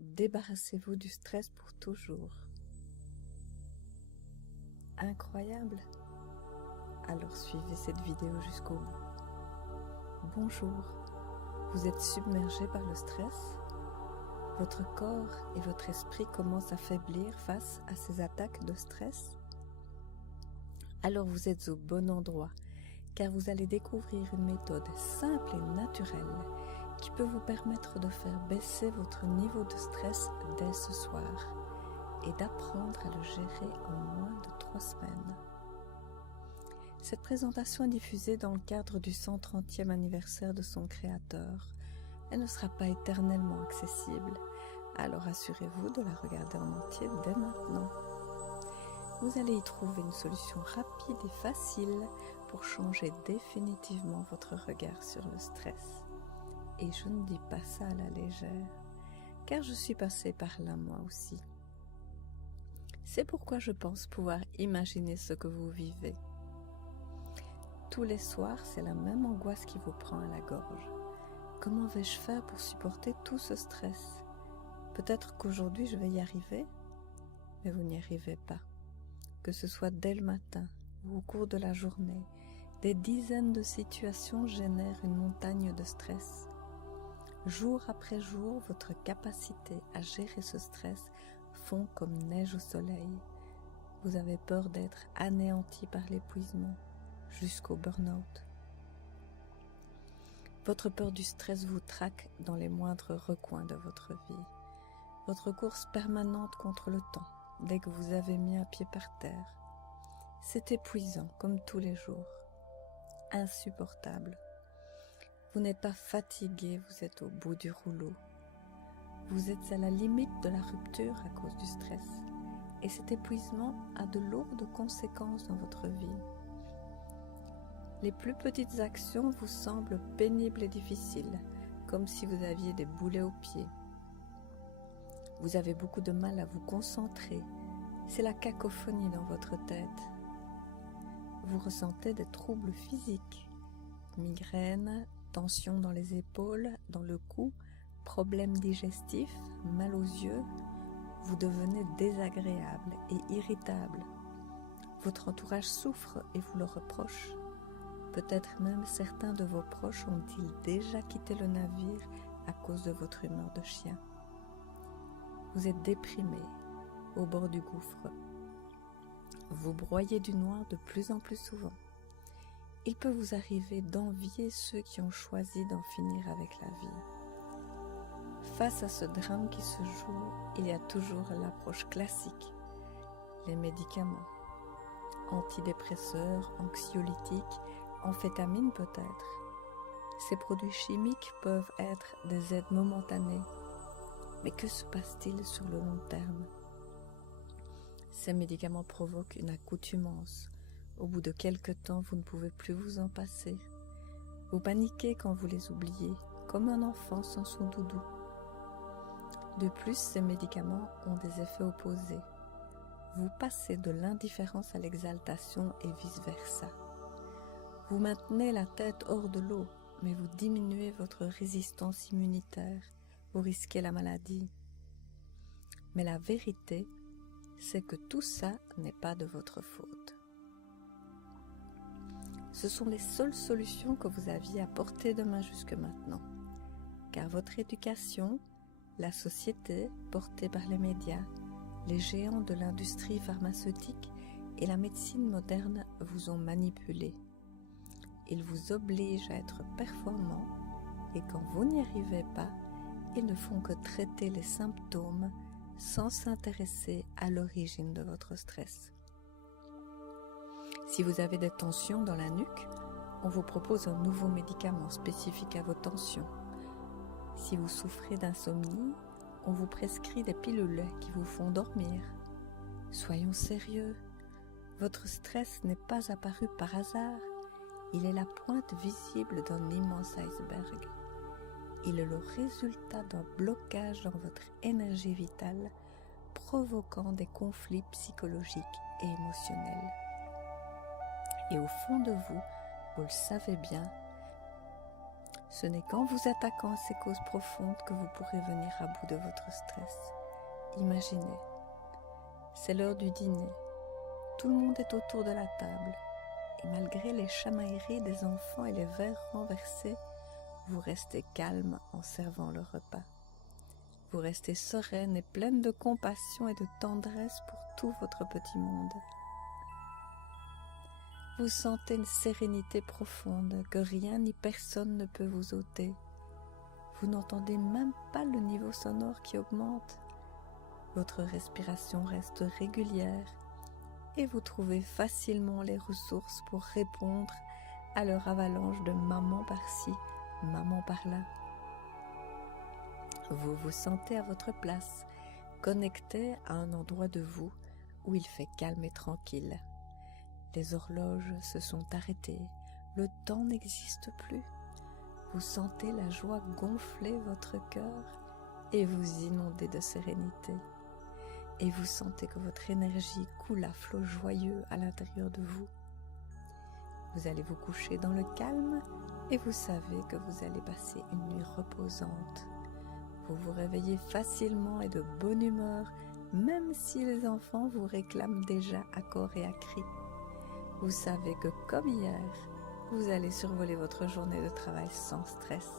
débarrassez-vous du stress pour toujours. Incroyable? Alors suivez cette vidéo jusqu'au bout. Bonjour, vous êtes submergé par le stress? Votre corps et votre esprit commencent à faiblir face à ces attaques de stress? Alors vous êtes au bon endroit, car vous allez découvrir une méthode simple et naturelle qui peut vous permettre de faire baisser votre niveau de stress dès ce soir et d'apprendre à le gérer en moins de 3 semaines. Cette présentation est diffusée dans le cadre du 130e anniversaire de son créateur. Elle ne sera pas éternellement accessible, alors assurez-vous de la regarder en entier dès maintenant. Vous allez y trouver une solution rapide et facile pour changer définitivement votre regard sur le stress. Et je ne dis pas ça à la légère, car je suis passée par là moi aussi. C'est pourquoi je pense pouvoir imaginer ce que vous vivez. Tous les soirs, c'est la même angoisse qui vous prend à la gorge. Comment vais-je faire pour supporter tout ce stress? Peut-être qu'aujourd'hui je vais y arriver, mais vous n'y arrivez pas. Que ce soit dès le matin ou au cours de la journée, des dizaines de situations génèrent une montagne de stress. Jour après jour, votre capacité à gérer ce stress fond comme neige au soleil. Vous avez peur d'être anéanti par l'épuisement, jusqu'au burn-out. Votre peur du stress vous traque dans les moindres recoins de votre vie. Votre course permanente contre le temps, dès que vous avez mis un pied par terre. C'est épuisant, comme tous les jours. Insupportable. Vous n'êtes pas fatigué, vous êtes au bout du rouleau. Vous êtes à la limite de la rupture à cause du stress. Et cet épuisement a de lourdes conséquences dans votre vie. Les plus petites actions vous semblent pénibles et difficiles, comme si vous aviez des boulets aux pieds. Vous avez beaucoup de mal à vous concentrer. C'est la cacophonie dans votre tête. Vous ressentez des troubles physiques, migraines, tension dans les épaules, dans le cou, problèmes digestifs, mal aux yeux. Vous devenez désagréable et irritable. Votre entourage souffre et vous le reproche. Peut-être même certains de vos proches ont-ils déjà quitté le navire à cause de votre humeur de chien. Vous êtes déprimé, au bord du gouffre. Vous broyez du noir de plus en plus souvent. Il peut vous arriver d'envier ceux qui ont choisi d'en finir avec la vie. Face à ce drame qui se joue, il y a toujours l'approche classique, les médicaments, antidépresseurs, anxiolytiques, amphétamines peut-être. Ces produits chimiques peuvent être des aides momentanées. Mais que se passe-t-il sur le long terme? Ces médicaments provoquent une accoutumance. Au bout de quelque temps, vous ne pouvez plus vous en passer. Vous paniquez quand vous les oubliez, comme un enfant sans son doudou. De plus, ces médicaments ont des effets opposés. Vous passez de l'indifférence à l'exaltation et vice-versa. Vous maintenez la tête hors de l'eau, mais vous diminuez votre résistance immunitaire. Vous risquez la maladie. Mais la vérité, c'est que tout ça n'est pas de votre faute. Ce sont les seules solutions que vous aviez à portée de main jusque maintenant. Car votre éducation, la société portée par les médias, les géants de l'industrie pharmaceutique et la médecine moderne vous ont manipulé. Ils vous obligent à être performants et quand vous n'y arrivez pas, ils ne font que traiter les symptômes sans s'intéresser à l'origine de votre stress. Si vous avez des tensions dans la nuque, on vous propose un nouveau médicament spécifique à vos tensions. Si vous souffrez d'insomnie, on vous prescrit des pilules qui vous font dormir. Soyons sérieux, votre stress n'est pas apparu par hasard, il est la pointe visible d'un immense iceberg. Il est le résultat d'un blocage dans votre énergie vitale, provoquant des conflits psychologiques et émotionnels. Et au fond de vous, vous le savez bien, Ce n'est qu'en vous attaquant à ces causes profondes que vous pourrez venir à bout de votre stress. Imaginez, c'est l'heure du dîner, tout le monde est autour de la table, et malgré les chamailleries des enfants et les verres renversés, vous restez calme en servant le repas. Vous restez sereine et pleine de compassion et de tendresse pour tout votre petit monde. Vous sentez une sérénité profonde que rien ni personne ne peut vous ôter. Vous n'entendez même pas le niveau sonore qui augmente. Votre respiration reste régulière et vous trouvez facilement les ressources pour répondre à leur avalanche de maman par-ci, maman par-là. Vous vous sentez à votre place, connecté à un endroit de vous où il fait calme et tranquille. Les horloges se sont arrêtées, le temps n'existe plus. Vous sentez la joie gonfler votre cœur et vous inonder de sérénité. Et vous sentez que votre énergie coule à flot joyeux à l'intérieur de vous. Vous allez vous coucher dans le calme et vous savez que vous allez passer une nuit reposante. Vous vous réveillez facilement et de bonne humeur, même si les enfants vous réclament déjà à corps et à cri. Vous savez que comme hier, vous allez survoler votre journée de travail sans stress.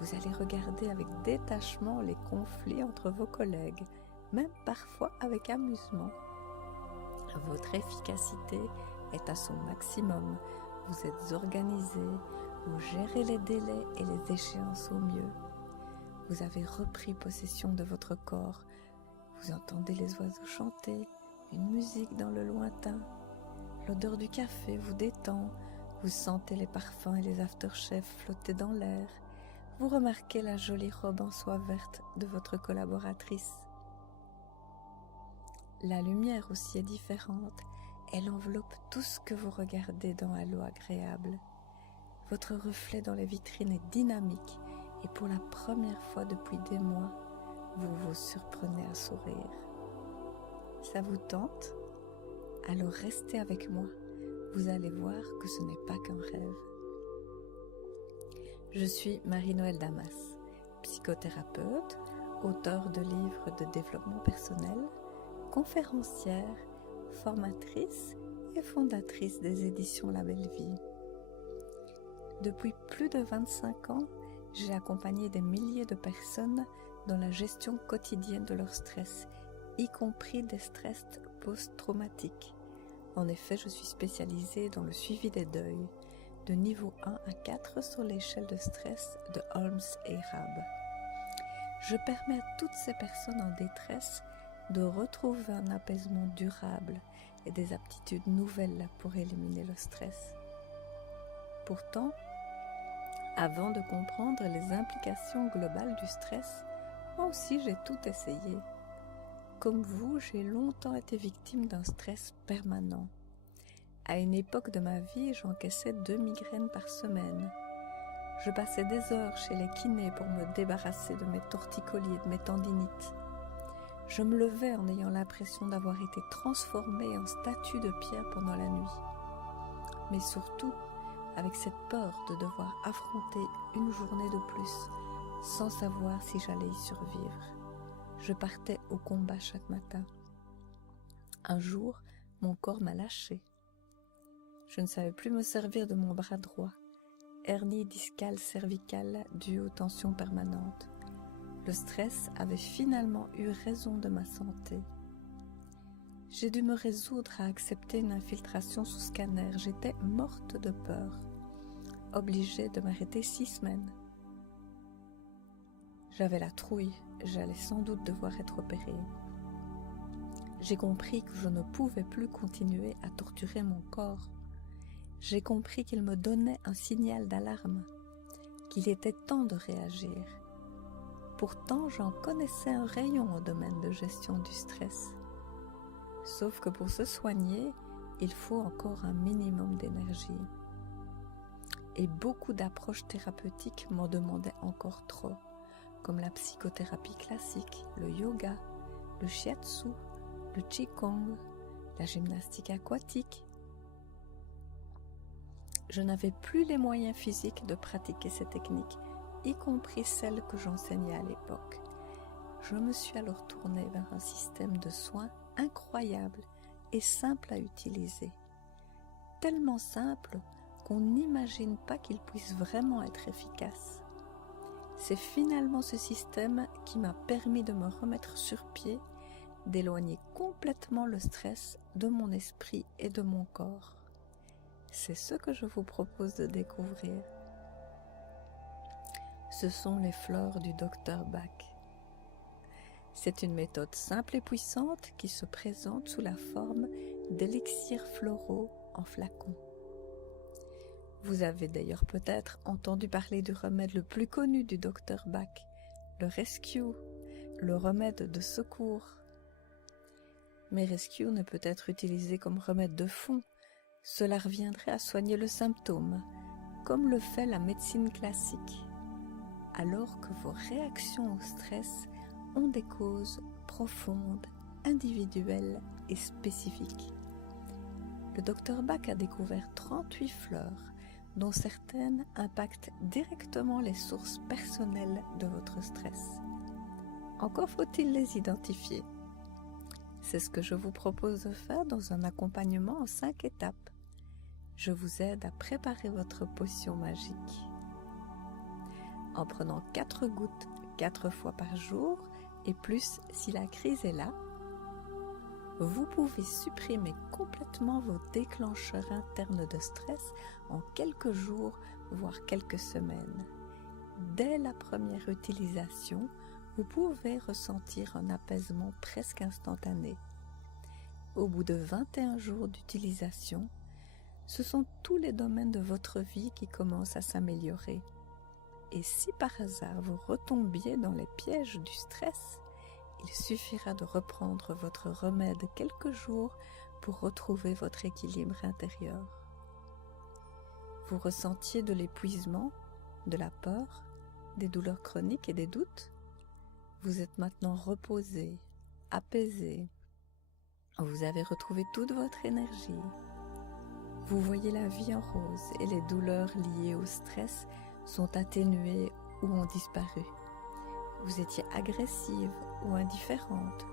Vous allez regarder avec détachement les conflits entre vos collègues, même parfois avec amusement. Votre efficacité est à son maximum. Vous êtes organisé, vous gérez les délais et les échéances au mieux. Vous avez repris possession de votre corps. Vous entendez les oiseaux chanter, une musique dans le lointain. L'odeur du café vous détend. Vous sentez les parfums et les aftershave flotter dans l'air. Vous remarquez la jolie robe en soie verte de votre collaboratrice. La lumière aussi est différente. Elle enveloppe tout ce que vous regardez dans un lot agréable. Votre reflet dans les vitrines est dynamique et pour la première fois depuis des mois, vous vous surprenez à sourire. Ça vous tente? Alors restez avec moi. Vous allez voir que ce n'est pas qu'un rêve. Je suis Marie-Noëlle Damas, psychothérapeute, auteure de livres de développement personnel, conférencière, formatrice et fondatrice des éditions La Belle Vie. Depuis plus de 25 ans, j'ai accompagné des milliers de personnes dans la gestion quotidienne de leur stress, y compris des stress post-traumatiques. En effet, je suis spécialisée dans le suivi des deuils, de niveau 1 à 4 sur l'échelle de stress de Holmes et Raab. Je permets à toutes ces personnes en détresse de retrouver un apaisement durable et des aptitudes nouvelles pour éliminer le stress. Pourtant, avant de comprendre les implications globales du stress, moi aussi j'ai tout essayé. Comme vous, j'ai longtemps été victime d'un stress permanent. À une époque de ma vie, j'encaissais 2 migraines par semaine. Je passais des heures chez les kinés pour me débarrasser de mes torticolis et de mes tendinites. Je me levais en ayant l'impression d'avoir été transformée en statue de pierre pendant la nuit. Mais surtout, avec cette peur de devoir affronter une journée de plus, sans savoir si j'allais y survivre. Je partais au combat chaque matin. Un jour, mon corps m'a lâché. Je ne savais plus me servir de mon bras droit. Hernie discale cervicale due aux tensions permanentes. Le stress avait finalement eu raison de ma santé. J'ai dû me résoudre à accepter une infiltration sous scanner. J'étais morte de peur, obligée de m'arrêter 6 semaines. J'avais la trouille, j'allais sans doute devoir être opérée. J'ai compris que je ne pouvais plus continuer à torturer mon corps. J'ai compris qu'il me donnait un signal d'alarme, qu'il était temps de réagir. Pourtant, j'en connaissais un rayon au domaine de gestion du stress. Sauf que pour se soigner, il faut encore un minimum d'énergie. Et beaucoup d'approches thérapeutiques m'en demandaient encore trop, comme la psychothérapie classique, le yoga, le shiatsu, le qigong, la gymnastique aquatique. je n'avais plus les moyens physiques de pratiquer ces techniques, y compris celles que j'enseignais à l'époque. Je me suis alors tournée vers un système de soins incroyable et simple à utiliser. Tellement simple qu'on n'imagine pas qu'il puisse vraiment être efficace. C'est finalement ce système qui m'a permis de me remettre sur pied, d'éloigner complètement le stress de mon esprit et de mon corps. C'est ce que je vous propose de découvrir. Ce sont les fleurs du Dr Bach. C'est une méthode simple et puissante qui se présente sous la forme d'élixirs floraux en flacon. Vous avez d'ailleurs peut-être entendu parler du remède le plus connu du Dr Bach, le Rescue, le remède de secours. Mais Rescue ne peut être utilisé comme remède de fond. Cela reviendrait à soigner le symptôme, comme le fait la médecine classique, alors que vos réactions au stress ont des causes profondes, individuelles et spécifiques. Le Dr Bach a découvert 38 fleurs, dont certaines impactent directement les sources personnelles de votre stress. Encore faut-il les identifier. C'est ce que je vous propose de faire dans un accompagnement en 5 étapes. Je vous aide à préparer votre potion magique. En prenant 4 gouttes 4 fois par jour, et plus si la crise est là, vous pouvez supprimer complètement vos déclencheurs internes de stress en quelques jours, voire quelques semaines. Dès la première utilisation, vous pouvez ressentir un apaisement presque instantané. Au bout de 21 jours d'utilisation, ce sont tous les domaines de votre vie qui commencent à s'améliorer. Et si par hasard vous retombiez dans les pièges du stress, il suffira de reprendre votre remède quelques jours pour retrouver votre équilibre intérieur. Vous ressentiez de l'épuisement, de la peur, des douleurs chroniques et des doutes? Vous êtes maintenant reposé, apaisé. Vous avez retrouvé toute votre énergie. Vous voyez la vie en rose et les douleurs liées au stress sont atténuées ou ont disparu. Vous étiez agressive ou indifférente.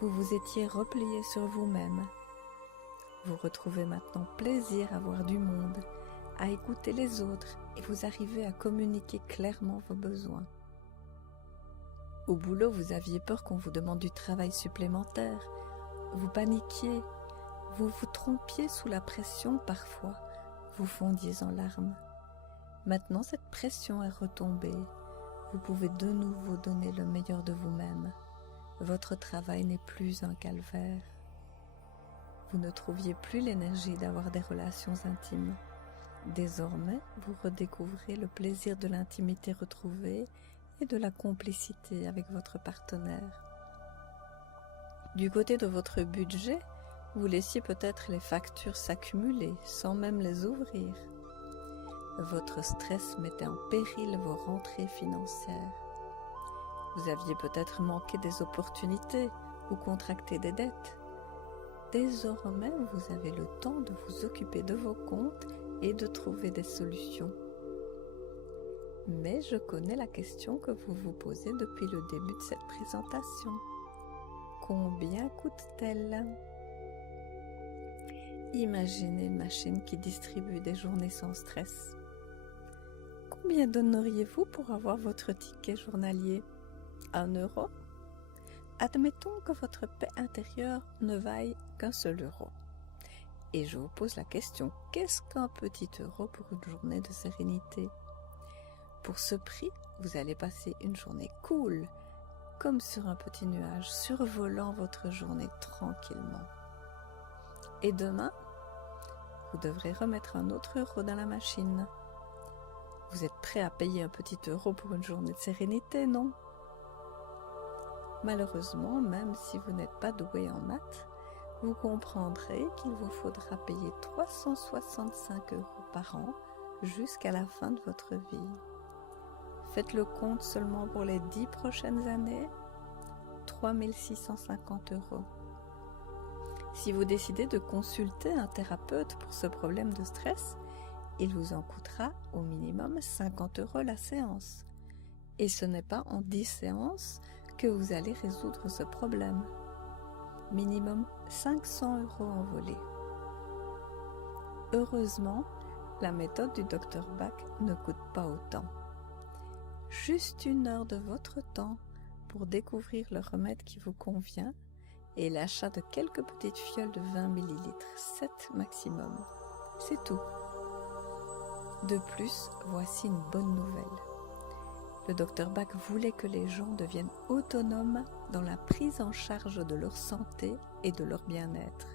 Vous vous étiez repliée sur vous-même. Vous retrouvez maintenant plaisir à voir du monde, à écouter les autres et vous arrivez à communiquer clairement vos besoins. Au boulot, vous aviez peur qu'on vous demande du travail supplémentaire. Vous paniquiez, vous vous trompiez sous la pression parfois, vous fondiez en larmes. Maintenant, cette pression est retombée. Vous pouvez de nouveau donner le meilleur de vous-même. Votre travail n'est plus un calvaire. Vous ne trouviez plus l'énergie d'avoir des relations intimes. Désormais, vous redécouvrez le plaisir de l'intimité retrouvée et de la complicité avec votre partenaire. Du côté de votre budget, vous laissiez peut-être les factures s'accumuler sans même les ouvrir. Votre stress mettait en péril vos rentrées financières. Vous aviez peut-être manqué des opportunités ou contracté des dettes. Désormais, vous avez le temps de vous occuper de vos comptes et de trouver des solutions. Mais je connais la question que vous vous posez depuis le début de cette présentation. Combien coûte-t-elle ? Imaginez une machine qui distribue des journées sans stress. Combien donneriez-vous pour avoir votre ticket journalier ? 1 euro ? Admettons que votre paix intérieure ne vaille qu'un seul euro. Et je vous pose la question, qu'est-ce qu'un petit euro pour une journée de sérénité ? Pour ce prix, vous allez passer une journée cool, comme sur un petit nuage, survolant votre journée tranquillement. Et demain, vous devrez remettre un autre euro dans la machine. Vous êtes prêt à payer un petit euro pour une journée de sérénité, non ? Malheureusement, même si vous n'êtes pas doué en maths, vous comprendrez qu'il vous faudra payer 365 € par an jusqu'à la fin de votre vie. Faites le compte seulement pour les 10 prochaines années, 3 650 €. Si vous décidez de consulter un thérapeute pour ce problème de stress, il vous en coûtera au minimum 50 € la séance. Et ce n'est pas en 10 séances que vous allez résoudre ce problème. Minimum 500 € envolés. Heureusement, la méthode du Dr Bach ne coûte pas autant. Juste 1 heure de votre temps pour découvrir le remède qui vous convient et l'achat de quelques petites fioles de 20 ml, 7 maximum. C'est tout. De plus, voici une bonne nouvelle. Le Dr Bach voulait que les gens deviennent autonomes dans la prise en charge de leur santé et de leur bien-être.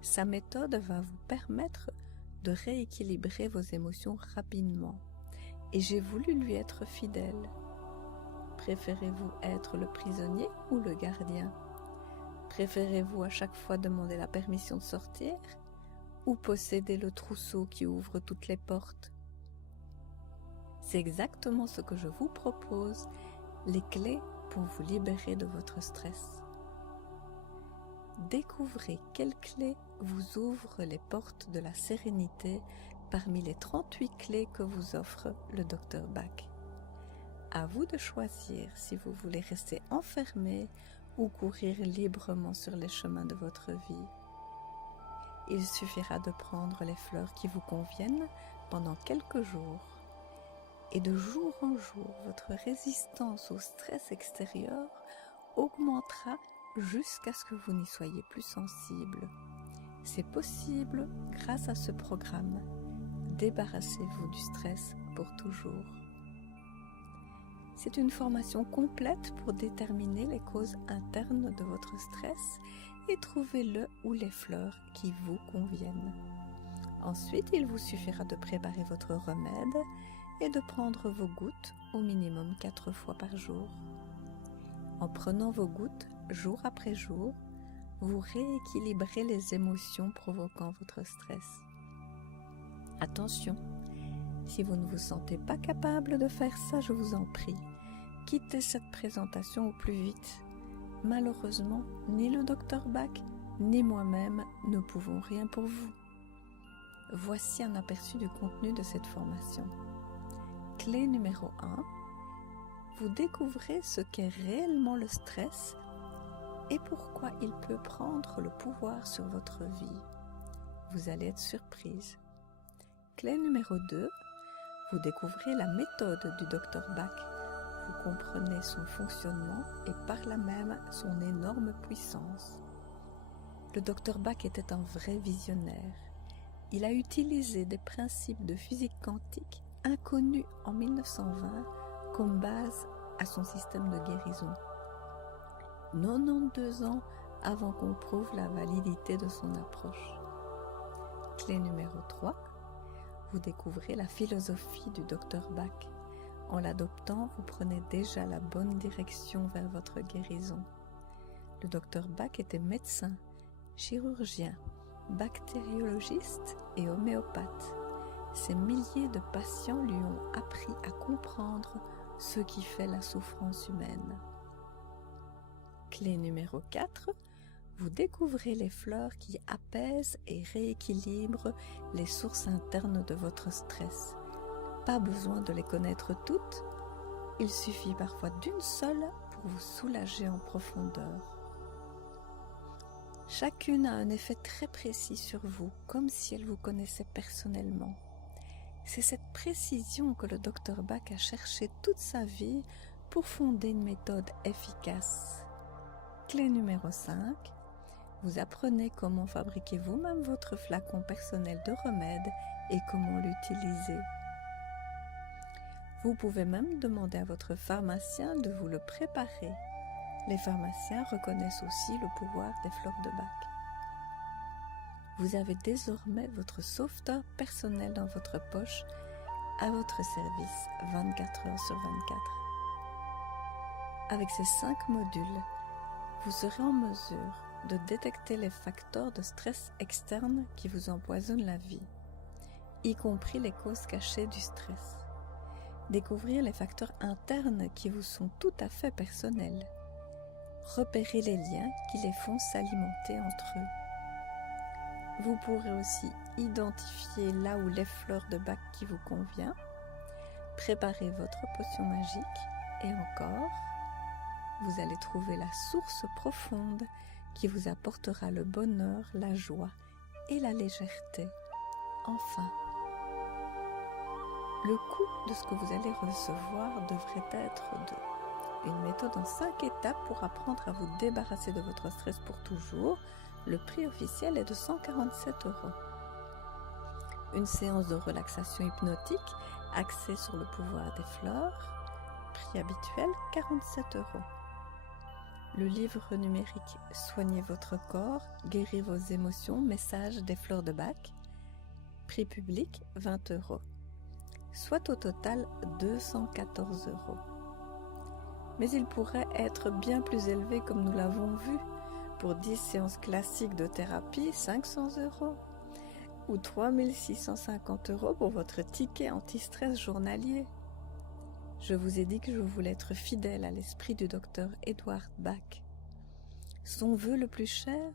Sa méthode va vous permettre de rééquilibrer vos émotions rapidement. Et j'ai voulu lui être fidèle. Préférez-vous être le prisonnier ou le gardien? Préférez-vous à chaque fois demander la permission de sortir ou posséder le trousseau qui ouvre toutes les portes? C'est exactement ce que je vous propose, les clés pour vous libérer de votre stress. Découvrez quelles clés vous ouvrent les portes de la sérénité parmi les 38 clés que vous offre le Dr Bach. À vous de choisir si vous voulez rester enfermé ou courir librement sur les chemins de votre vie. Il suffira de prendre les fleurs qui vous conviennent pendant quelques jours. Et de jour en jour, votre résistance au stress extérieur augmentera jusqu'à ce que vous n'y soyez plus sensible. C'est possible grâce à ce programme. Débarrassez-vous du stress pour toujours. C'est une formation complète pour déterminer les causes internes de votre stress et trouver le ou les fleurs qui vous conviennent. Ensuite, il vous suffira de préparer votre remède et de prendre vos gouttes au minimum 4 fois par jour. En prenant vos gouttes jour après jour, vous rééquilibrez les émotions provoquant votre stress. Attention, si vous ne vous sentez pas capable de faire ça, je vous en prie, quittez cette présentation au plus vite. Malheureusement, ni le Dr Bach, ni moi-même ne pouvons rien pour vous. Voici un aperçu du contenu de cette formation. Clé numéro 1. Vous découvrez ce qu'est réellement le stress et pourquoi il peut prendre le pouvoir sur votre vie. Vous allez être surprise. Clé numéro 2. Vous découvrez la méthode du Dr Bach. Vous comprenez son fonctionnement et par là même son énorme puissance. Le Dr Bach était un vrai visionnaire. Il a utilisé des principes de physique quantique inconnus en 1920 comme base à son système de guérison. 92 ans avant qu'on prouve la validité de son approche. Clé numéro 3. Vous découvrez la philosophie du Dr Bach. En l'adoptant, vous prenez déjà la bonne direction vers votre guérison. Le Dr Bach était médecin, chirurgien, bactériologiste et homéopathe. Ces milliers de patients lui ont appris à comprendre ce qui fait la souffrance humaine. Clé numéro 4. Vous découvrez les fleurs qui apaisent et rééquilibrent les sources internes de votre stress. Pas besoin de les connaître toutes, il suffit parfois d'une seule pour vous soulager en profondeur. Chacune a un effet très précis sur vous, comme si elle vous connaissait personnellement. C'est cette précision que le Dr Bach a cherché toute sa vie pour fonder une méthode efficace. Clé numéro 5. Vous apprenez comment fabriquer vous-même votre flacon personnel de remède et comment l'utiliser. Vous pouvez même demander à votre pharmacien de vous le préparer. Les pharmaciens reconnaissent aussi le pouvoir des fleurs de Bach. Vous avez désormais votre sauveteur personnel dans votre poche, à votre service 24 heures sur 24. Avec ces 5 modules, vous serez en mesure de détecter les facteurs de stress externes qui vous empoisonnent la vie, y compris les causes cachées du stress. Découvrir les facteurs internes qui vous sont tout à fait personnels. Repérer les liens qui les font s'alimenter entre eux. Vous pourrez aussi identifier là où les fleurs de bac qui vous convient. Préparez votre potion magique et encore, vous allez trouver la source profonde qui vous apportera le bonheur, la joie et la légèreté. Enfin, le coût de ce que vous allez recevoir devrait être de une méthode en 5 étapes pour apprendre à vous débarrasser de votre stress pour toujours. Le prix officiel est de 147 €. Une séance de relaxation hypnotique axée sur le pouvoir des fleurs, prix habituel 47 €. Le livre numérique Soignez votre corps, guérir vos émotions, message des fleurs de bac, prix public 20 €, soit au total 214 €. Mais il pourrait être bien plus élevé comme nous l'avons vu. Pour 10 séances classiques de thérapie, 500 € ou 3 650 € pour votre ticket anti-stress journalier. Je vous ai dit que je voulais être fidèle à l'esprit du docteur Edward Bach. Son vœu le plus cher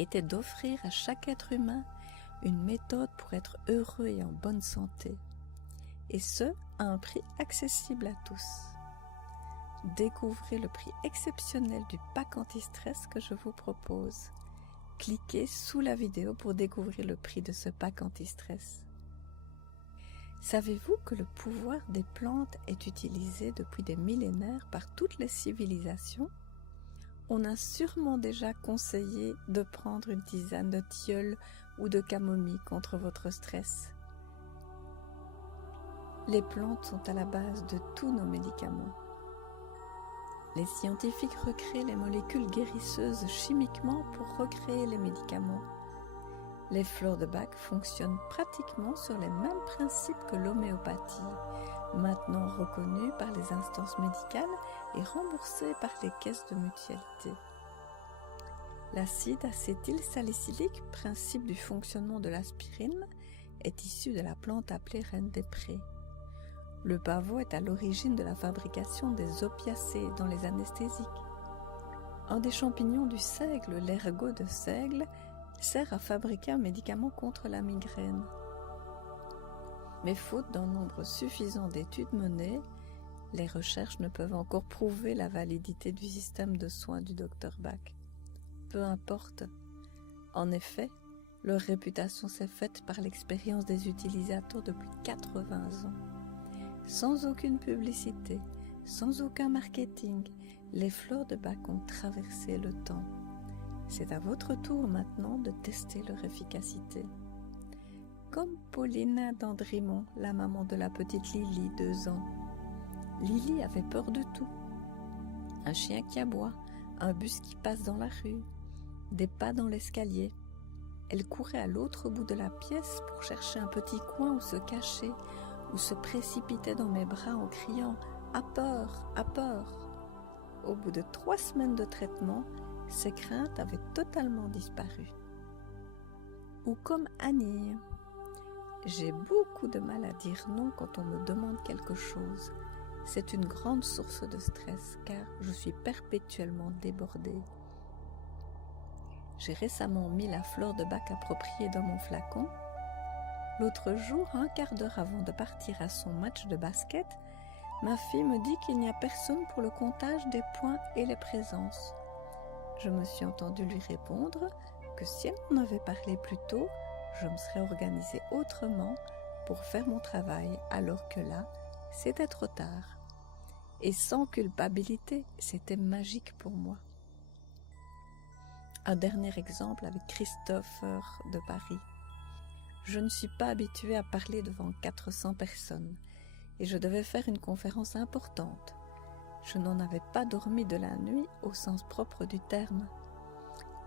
était d'offrir à chaque être humain une méthode pour être heureux et en bonne santé, et ce, à un prix accessible à tous. Découvrez le prix exceptionnel du pack anti-stress que je vous propose. Cliquez sous la vidéo pour découvrir le prix de ce pack anti-stress. Savez-vous que le pouvoir des plantes est utilisé depuis des millénaires par toutes les civilisations? On a sûrement déjà conseillé de prendre une tisane de tilleul ou de camomille contre votre stress. Les plantes sont à la base de tous nos médicaments. Les scientifiques recréent les molécules guérisseuses chimiquement pour recréer les médicaments. Les fleurs de bac fonctionnent pratiquement sur les mêmes principes que l'homéopathie, maintenant reconnue par les instances médicales et remboursée par les caisses de mutualité. L'acide acétylsalicylique, principe du fonctionnement de l'aspirine, est issu de la plante appelée reine des prés. Le pavot est à l'origine de la fabrication des opiacés dans les anesthésiques. Un des champignons du seigle, l'ergot de seigle, sert à fabriquer un médicament contre la migraine. Mais faute d'un nombre suffisant d'études menées, les recherches ne peuvent encore prouver la validité du système de soins du Dr Bach. Peu importe. En effet, leur réputation s'est faite par l'expérience des utilisateurs depuis 80 ans. Sans aucune publicité, sans aucun marketing, les fleurs de bac ont traversé le temps. C'est à votre tour maintenant de tester leur efficacité. Comme Paulina d'Andrimont, la maman de la petite Lily, 2 ans. Lily avait peur de tout. Un chien qui aboie, un bus qui passe dans la rue, des pas dans l'escalier. Elle courait à l'autre bout de la pièce pour chercher un petit coin où se cacher, ou se précipitait dans mes bras en criant « À peur, à peur !» Au bout de 3 semaines de traitement, ses craintes avaient totalement disparu. Ou comme Annie. J'ai beaucoup de mal à dire non quand on me demande quelque chose. C'est une grande source de stress car je suis perpétuellement débordée. J'ai récemment mis la fleur de bac appropriée dans mon flacon. L'autre jour, un quart d'heure avant de partir à son match de basket, ma fille me dit qu'il n'y a personne pour le comptage des points et les présences. Je me suis entendue lui répondre que si elle m'en avait parlé plus tôt, je me serais organisée autrement pour faire mon travail, alors que là, c'était trop tard. Et sans culpabilité, c'était magique pour moi. Un dernier exemple avec Christopher de Paris. Je ne suis pas habituée à parler devant 400 personnes et je devais faire une conférence importante. Je n'en avais pas dormi de la nuit au sens propre du terme.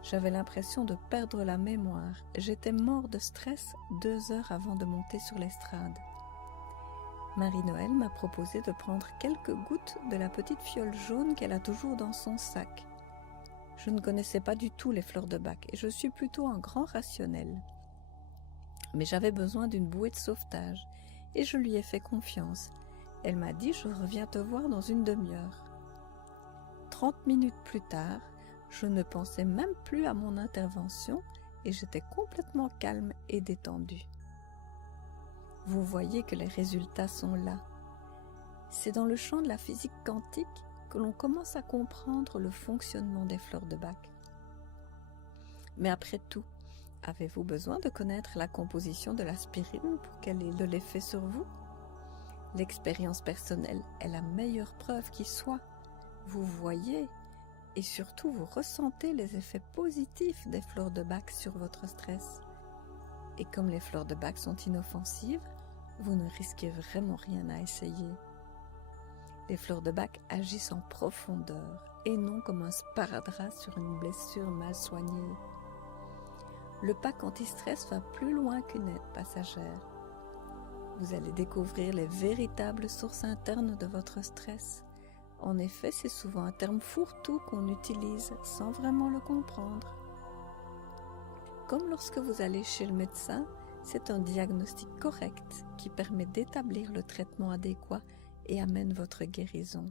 J'avais l'impression de perdre la mémoire. J'étais mort de stress 2 heures avant de monter sur l'estrade. Marie-Noël m'a proposé de prendre quelques gouttes de la petite fiole jaune qu'elle a toujours dans son sac. Je ne connaissais pas du tout les fleurs de bac et je suis plutôt un grand rationnel. Mais j'avais besoin d'une bouée de sauvetage et je lui ai fait confiance. Elle m'a dit « Je reviens te voir dans une demi-heure ». 30 minutes plus tard, je ne pensais même plus à mon intervention et j'étais complètement calme et détendue. Vous voyez que les résultats sont là. C'est dans le champ de la physique quantique que l'on commence à comprendre le fonctionnement des fleurs de Bach. Mais après tout, avez-vous besoin de connaître la composition de l'aspirine pour qu'elle ait de l'effet sur vous? L'expérience personnelle est la meilleure preuve qui soit. Vous voyez et surtout vous ressentez les effets positifs des fleurs de Bach sur votre stress. Et comme les fleurs de Bach sont inoffensives, vous ne risquez vraiment rien à essayer. Les fleurs de Bach agissent en profondeur et non comme un sparadrap sur une blessure mal soignée. Le pack anti-stress va plus loin qu'une aide passagère. Vous allez découvrir les véritables sources internes de votre stress. En effet, c'est souvent un terme fourre-tout qu'on utilise sans vraiment le comprendre. Comme lorsque vous allez chez le médecin, c'est un diagnostic correct qui permet d'établir le traitement adéquat et amène votre guérison.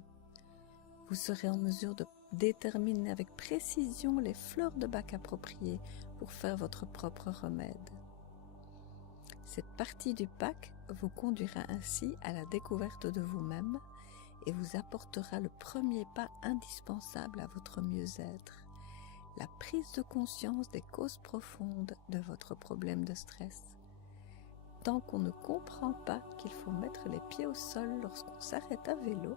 Vous serez en mesure de déterminer avec précision les fleurs de Bach appropriées pour faire votre propre remède. Cette partie du pack vous conduira ainsi à la découverte de vous-même et vous apportera le premier pas indispensable à votre mieux-être, la prise de conscience des causes profondes de votre problème de stress. Tant qu'on ne comprend pas qu'il faut mettre les pieds au sol lorsqu'on s'arrête à vélo,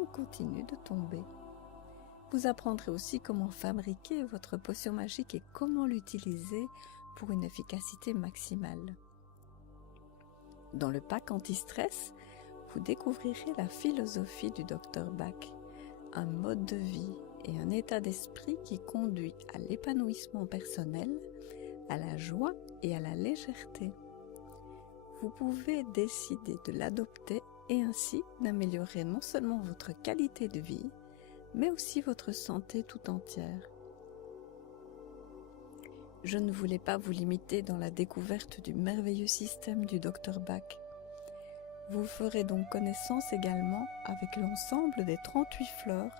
on continue de tomber. Vous apprendrez aussi comment fabriquer votre potion magique et comment l'utiliser pour une efficacité maximale. Dans le pack anti-stress, vous découvrirez la philosophie du Dr Bach, un mode de vie et un état d'esprit qui conduit à l'épanouissement personnel, à la joie et à la légèreté. Vous pouvez décider de l'adopter et ainsi d'améliorer non seulement votre qualité de vie, mais aussi votre santé tout entière. Je ne voulais pas vous limiter dans la découverte du merveilleux système du Dr Bach. Vous ferez donc connaissance également avec l'ensemble des 38 fleurs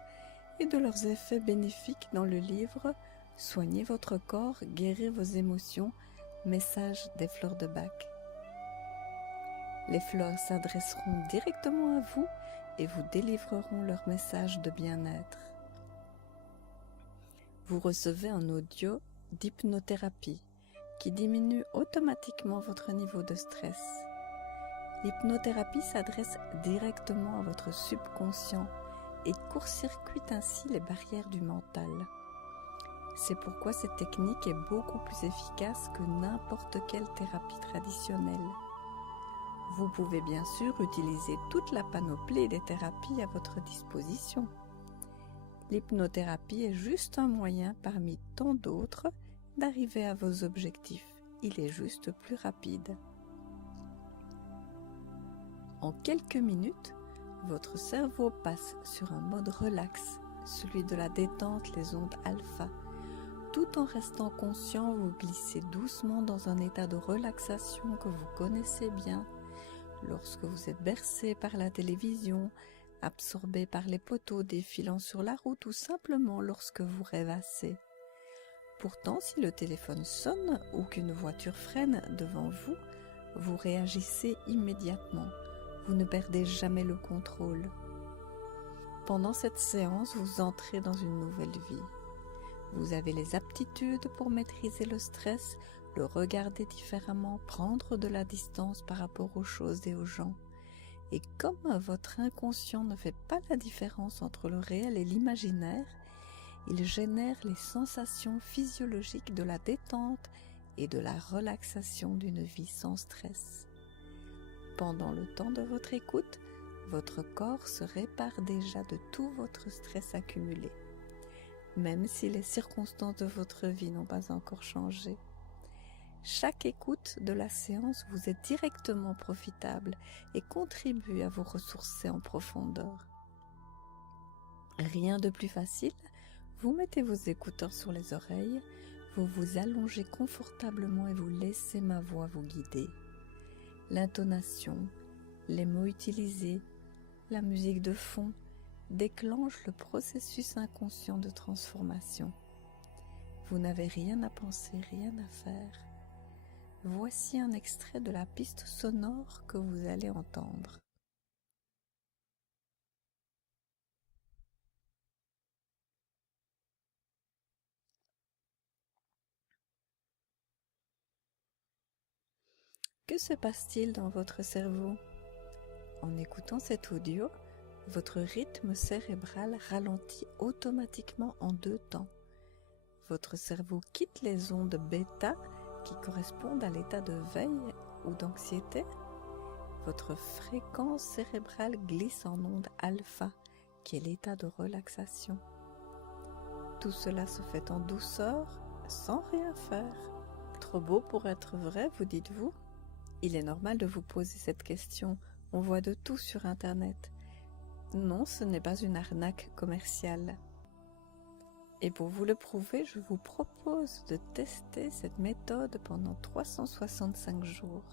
et de leurs effets bénéfiques dans le livre « Soignez votre corps, guérir vos émotions, message des fleurs de Bach ». Les fleurs s'adresseront directement à vous et vous délivreront leur message de bien-être. Vous recevez un audio d'hypnothérapie qui diminue automatiquement votre niveau de stress. L'hypnothérapie s'adresse directement à votre subconscient et court-circuite ainsi les barrières du mental. C'est pourquoi cette technique est beaucoup plus efficace que n'importe quelle thérapie traditionnelle. Vous pouvez bien sûr utiliser toute la panoplie des thérapies à votre disposition. L'hypnothérapie est juste un moyen parmi tant d'autres d'arriver à vos objectifs. Il est juste plus rapide. En quelques minutes, votre cerveau passe sur un mode relax, celui de la détente, les ondes alpha. Tout en restant conscient, vous glissez doucement dans un état de relaxation que vous connaissez bien. Lorsque vous êtes bercé par la télévision, absorbé par les poteaux défilant sur la route ou simplement lorsque vous rêvassez. Pourtant, si le téléphone sonne ou qu'une voiture freine devant vous, vous réagissez immédiatement. Vous ne perdez jamais le contrôle. Pendant cette séance, vous entrez dans une nouvelle vie. Vous avez les aptitudes pour maîtriser le stress, le regarder différemment, prendre de la distance par rapport aux choses et aux gens. Et comme votre inconscient ne fait pas la différence entre le réel et l'imaginaire, il génère les sensations physiologiques de la détente et de la relaxation d'une vie sans stress. Pendant le temps de votre écoute, votre corps se répare déjà de tout votre stress accumulé, même si les circonstances de votre vie n'ont pas encore changé. Chaque écoute de la séance vous est directement profitable et contribue à vous ressourcer en profondeur. Rien de plus facile, vous mettez vos écouteurs sur les oreilles, vous vous allongez confortablement et vous laissez ma voix vous guider. L'intonation, les mots utilisés, la musique de fond déclenchent le processus inconscient de transformation. Vous n'avez rien à penser, rien à faire. Voici un extrait de la piste sonore que vous allez entendre. Que se passe-t-il dans votre cerveau? En écoutant cet audio, votre rythme cérébral ralentit automatiquement en 2 temps. Votre cerveau quitte les ondes bêta qui correspondent à l'état de veille ou d'anxiété. Votre fréquence cérébrale glisse en onde alpha, qui est l'état de relaxation. Tout cela se fait en douceur, sans rien faire. Trop beau pour être vrai, vous dites-vous? Il est normal de vous poser cette question, on voit de tout sur Internet. Non, ce n'est pas une arnaque commerciale. Et pour vous le prouver, je vous propose de tester cette méthode pendant 365 jours.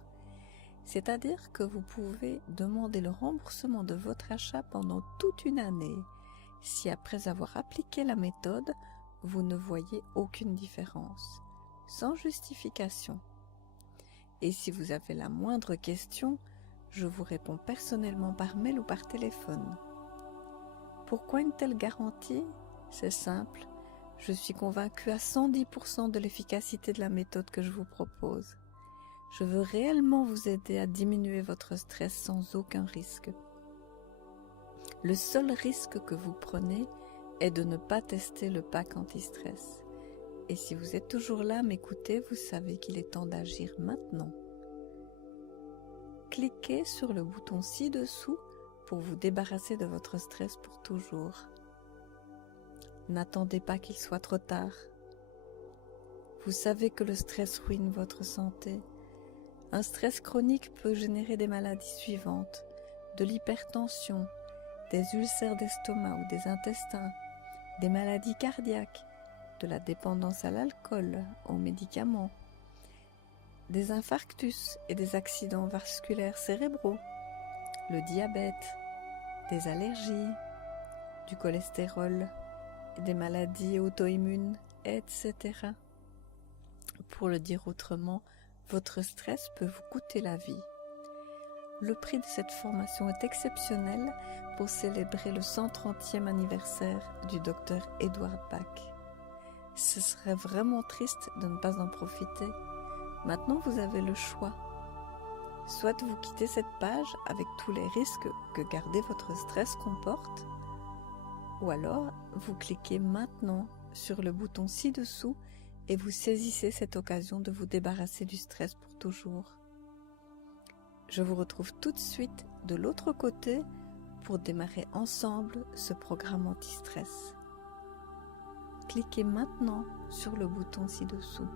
C'est-à-dire que vous pouvez demander le remboursement de votre achat pendant toute une année, si après avoir appliqué la méthode, vous ne voyez aucune différence, sans justification. Et si vous avez la moindre question, je vous réponds personnellement par mail ou par téléphone. Pourquoi une telle garantie? C'est simple, je suis convaincue à 110% de l'efficacité de la méthode que je vous propose. Je veux réellement vous aider à diminuer votre stress sans aucun risque. Le seul risque que vous prenez est de ne pas tester le pack anti-stress. Et si vous êtes toujours là à m'écouter, vous savez qu'il est temps d'agir maintenant. Cliquez sur le bouton ci-dessous pour vous débarrasser de votre stress pour toujours. N'attendez pas qu'il soit trop tard. Vous savez que le stress ruine votre santé. Un stress chronique peut générer des maladies suivantes, de l'hypertension, des ulcères d'estomac ou des intestins, des maladies cardiaques, de la dépendance à l'alcool, aux médicaments, des infarctus et des accidents vasculaires cérébraux, le diabète, des allergies, du cholestérol, des maladies auto-immunes, etc. Pour le dire autrement, votre stress peut vous coûter la vie. Le prix de cette formation est exceptionnel pour célébrer le 130e anniversaire du Dr Edward Bach. Ce serait vraiment triste de ne pas en profiter. Maintenant, vous avez le choix. Soit vous quittez cette page avec tous les risques que garder votre stress comporte, ou alors vous cliquez maintenant sur le bouton ci-dessous et vous saisissez cette occasion de vous débarrasser du stress pour toujours. Je vous retrouve tout de suite de l'autre côté pour démarrer ensemble ce programme anti-stress. Cliquez maintenant sur le bouton ci-dessous.